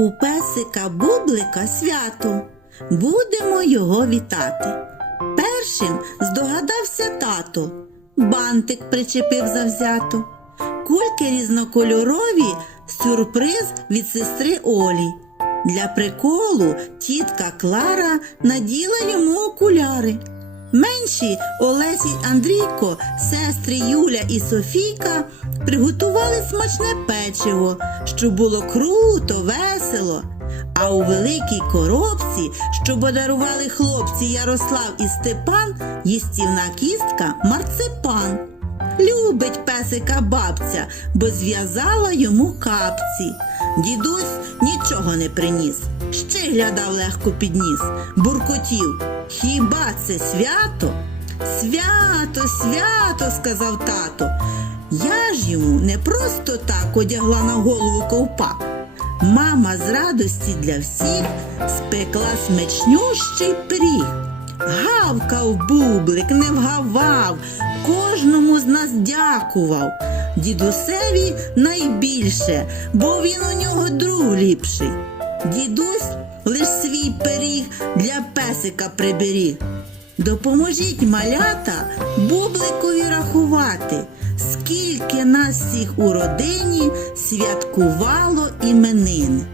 У песика бублика свято. Будемо його вітати. Першим здогадався тато, бантик причепив завзято. Кульки різнокольорові сюрприз від сестри Олі. Для приколу тітка Клара наділа йому окуляри. Менші Олесі Андрійко, сестри Юля і Софійка приготували смачне печиво, що було круто, весело. А у великій коробці, що подарували хлопці Ярослав і Степан, їстівна кістка марципан. Любить песика бабця, бо зв'язала йому капці. Дідусь нічого не приніс, ще глядав легко підніс, буркотів. Хіба це свято? Свято, свято, сказав тато. Я ж йому не просто так одягла на голову ковпак. Мама з радості для всіх спекла смачнющий пиріг. Гавкав бублик, не вгавав, кожному з нас дякував. Дідусеві найбільше, бо він у нього друг ліпший. Дідусь лиш свій пиріг для песика приберіг. Допоможіть малята бубликові рахувати, скільки нас всіх у родині святкувало іменин.